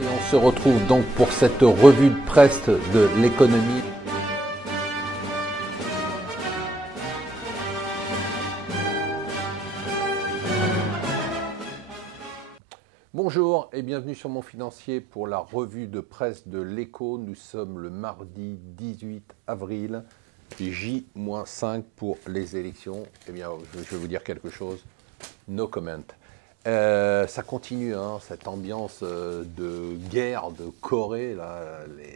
Et on se retrouve donc pour cette revue de presse de l'économie. Bonjour et bienvenue sur Mon Financier pour la revue de presse de l'Écho. Nous sommes le mardi 18 avril, J-5 pour les élections. Eh bien, je vais vous dire quelque chose. No comment. Ça continue, hein, cette ambiance de guerre de Corée, là,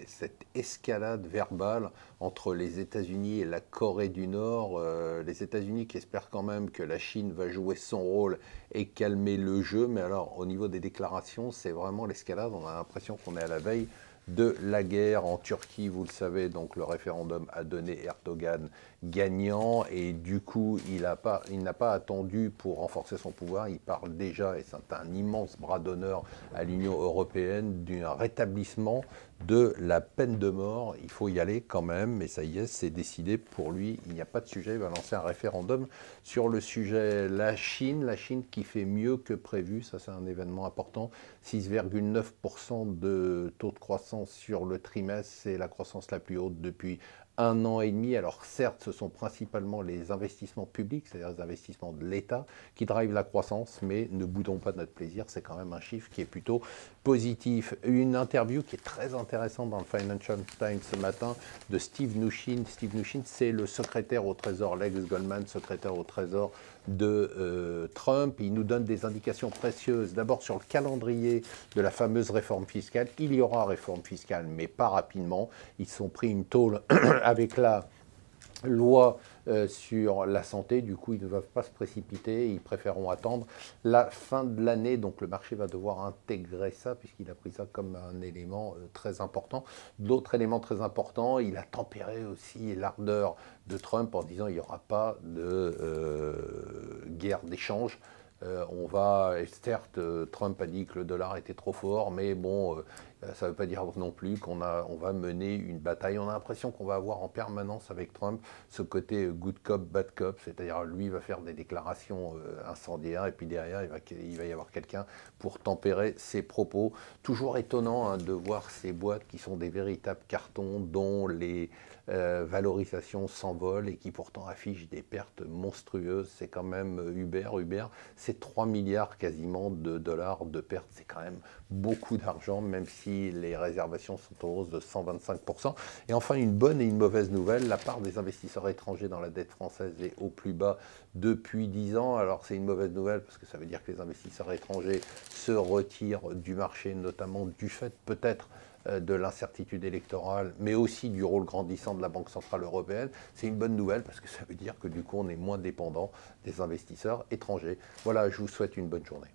cette escalade verbale entre les États-Unis et la Corée du Nord. Les États-Unis qui espèrent quand même que la Chine va jouer son rôle et calmer le jeu. Mais alors, au niveau des déclarations, c'est vraiment l'escalade. On a l'impression qu'on est à la veille de la guerre en Turquie, vous le savez, donc le référendum a donné Erdogan gagnant et du coup il n'a pas attendu pour renforcer son pouvoir, il parle déjà, et c'est un immense bras d'honneur à l'Union européenne, d'un rétablissement de la peine de mort. Il faut y aller quand même, mais ça y est, c'est décidé pour lui, il n'y a pas de sujet, il va lancer un référendum sur le sujet. La Chine qui fait mieux que prévu, ça c'est un événement important, 6,9% de taux de croissance sur le trimestre, c'est la croissance la plus haute depuis 1 an et demi. Alors certes, ce sont principalement les investissements publics, c'est-à-dire les investissements de l'État, qui drivent la croissance, mais ne boudons pas de notre plaisir, c'est quand même un chiffre qui est plutôt positif. Une interview qui est très intéressante dans le Financial Times ce matin de Steve Mnuchin. Steve Mnuchin, c'est le secrétaire au Trésor, l'ex-Goldman, secrétaire au Trésor de Trump. Il nous donne des indications précieuses, d'abord sur le calendrier de la fameuse réforme fiscale. Il y aura réforme fiscale, mais pas rapidement. Ils se sont pris une tôle avec la loi sur la santé, du coup ils ne doivent pas se précipiter, ils préféreront attendre la fin de l'année, donc le marché va devoir intégrer ça puisqu'il a pris ça comme un élément très important. D'autres éléments très importants, il a tempéré aussi l'ardeur de Trump en disant il n'y aura pas de guerre d'échange. Certes, Trump a dit que le dollar était trop fort, mais bon, ça ne veut pas dire non plus qu'on va mener une bataille. On a l'impression qu'on va avoir en permanence avec Trump ce côté good cop, bad cop, c'est-à-dire lui va faire des déclarations incendiaires et puis derrière il va y avoir quelqu'un pour tempérer ses propos. Toujours étonnant hein, de voir ces boîtes qui sont des véritables cartons dont les valorisations s'envolent et qui pourtant affichent des pertes monstrueuses. C'est quand même Uber, c'est 3 milliards quasiment de dollars de pertes, c'est quand même beaucoup d'argent, même si les réservations sont en hausse de 125%. Et enfin, une bonne et une mauvaise nouvelle, la part des investisseurs étrangers dans la dette française est au plus bas depuis 10 ans. Alors c'est une mauvaise nouvelle parce que ça veut dire que les investisseurs étrangers se retirent du marché, notamment du fait peut-être de l'incertitude électorale, mais aussi du rôle grandissant de la Banque Centrale Européenne. C'est une bonne nouvelle parce que ça veut dire que du coup on est moins dépendant des investisseurs étrangers. Voilà, je vous souhaite une bonne journée.